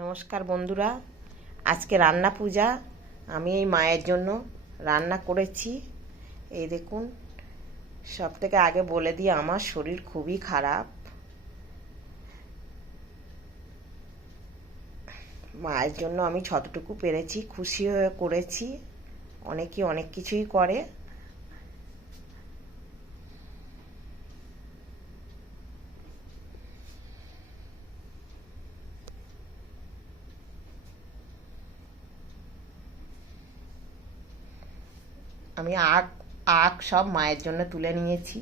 নমস্কার বন্ধুরা, আজকে রান্না পূজা। আমি এই মায়ের জন্য রান্না করেছি। এই দেখুন, সব থেকে আগে বলে দিই আমার শরীর খুবই খারাপ। মায়ের জন্য আমি যতটুকু পেরেছি খুশি হয়ে করেছি। অনেকে অনেক কিছুই করে। আমি আখ আখ সব মায়ের জন্য তুলে নিয়েছি।